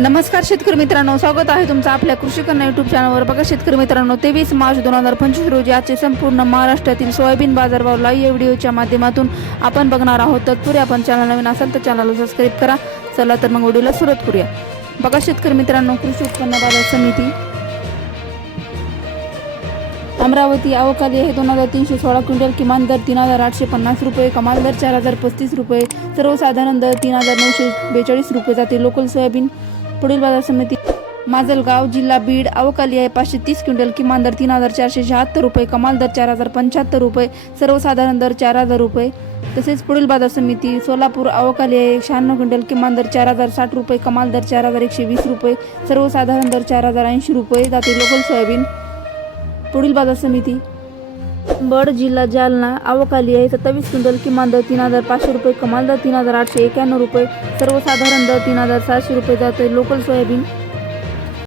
नमस्कार शेतकरी मित्रांनो स्वागत आहे तुमचं आपल्या कृषी कन्या युट्यूब चॅनलवर बघा शेतकरी मित्रांनो तेवीस मार्च दोन हजार पंचवीस रोजी आजचे संपूर्ण महाराष्ट्रातील सोयाबीन बाजारभाव लाईव्ह या व्हिडिओच्या माध्यमातून आपण बघणार आहोत. तत्पूर्वी आपण चॅनल नवीन असेल तर चॅनलला सबस्क्राईब करा. चला तर मग व्हिडिओला सुरुवात करूया. बघा शेतकरी मित्रांनो कृषी उत्पन्न बाजार समिती अमरावती अवकाली आहे दोन हजार तीनशे सोळा क्विंटल किमान दर तीन हजार आठशे पन्नास रुपये कमाल दर चार हजार पस्तीस रुपये सर्वसाधारण दर तीन हजार नऊशे बेचाळीस रुपये जाते. लोकल सोयाबीन पुढील बाजार समिती माजलगाव जिल्हा बीड अवकाली आहे. पाचशे तीस क्विंटल किमान दर तीन हजार चारशे शहात्तर रुपये कमाल दर चार हजार पंच्याहत्तर रुपये सर्वसाधारण दर चार हजार रुपये. तसेच पुढील बाजार समिती सोलापूर अवकाली आहे. शहाण्णव क्विंटल किमान दर चार हजार साठ रुपये कमाल दर चार हजार एकशे वीस रुपये सर्वसाधारण दर चार हजार ऐंशी रुपये. जाते लोकल सोयाबीन. पुढील बाजार समिती बड जिल्हा जालना अवकाली आहे. सत्तावीस क्विंटल किमान दर तीन हजार पाचशे रुपये कमाल दर तीन हजार आठशे एक्याण्णव रुपये. सर्वसाधारण दर तीन हजार सातशे रुपये जाते लोकल सोयाबीन